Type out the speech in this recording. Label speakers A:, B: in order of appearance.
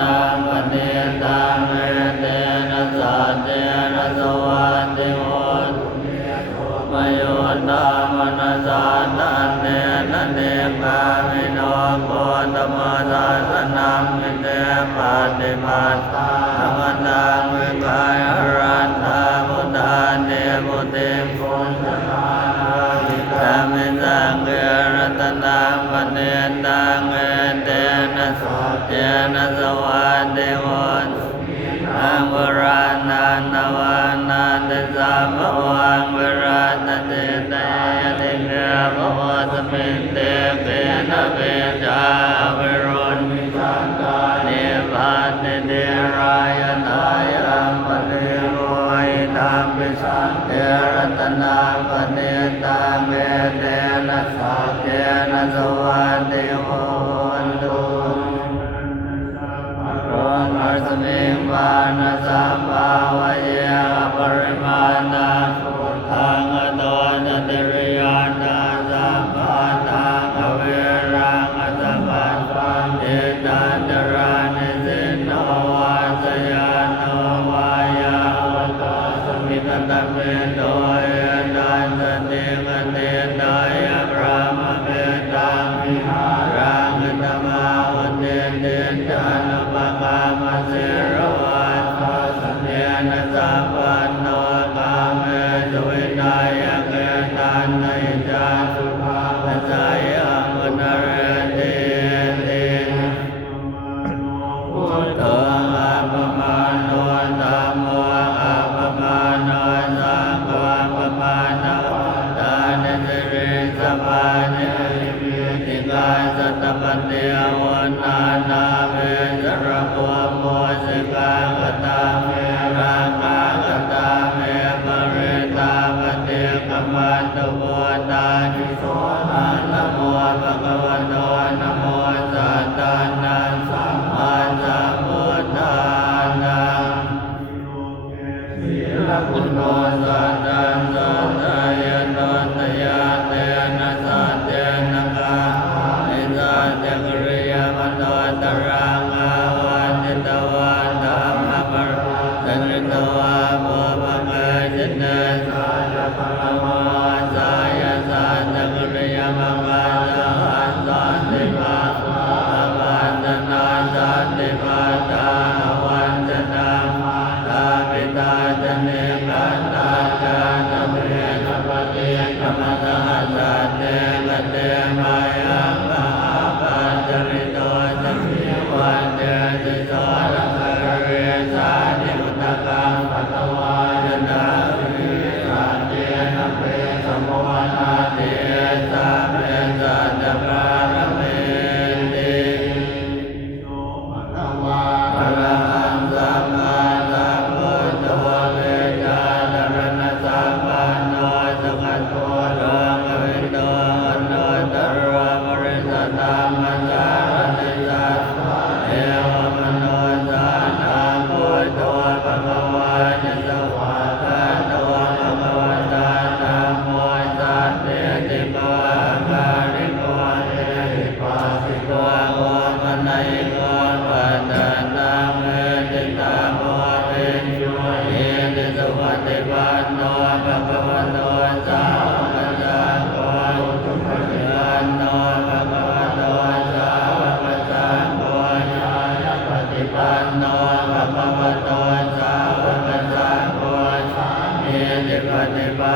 A: นังปณิตังเอเตนะสัจเจนะสวันติโหตุมโยตามนัสสาตันเนนะเนกามิโนโคตมะตาสนังมิเตปาติปัสสะธรรมตังวิกายรันตามุตาเนมุติพุทธมาวิกามิสังเกรัตนังปเนตังเอ สัจเจนะสวันติโหตุอังวรานันนวานันติสัมภวังวราตเตตยะติเกภวสมินเตเปนะเปจาวิรุณมิสันตานิ มานสัมภาวะเยปริมาณาสุขังอโตนติริยานาสัมปันตังอเวรังอัสสปันปันเตตันตรานิสินโนวาสยานโนวายาวตาสมิตตะเมโตเอตันตติมเตตายพระมเมตังวิหาร สัพพันโนกาานิโสอานะโมภะคะวะโตนะโมสัตตานังสัมมาสัมพุทธานังศีลคุณโนสัตตังสัตตายโนตยาเตนะสัจเจนะกานิสัจจกริยมโนตรังอาวันติตวาธัมมะปะสันตวาโมภะเจนเนปฏิกรรมตาสัตเตลเตมายังมหาปัจริโตสัมภิวันเตติโปันโนภะคะวะโตสาวกสังโฆสามีจิปฏิปัน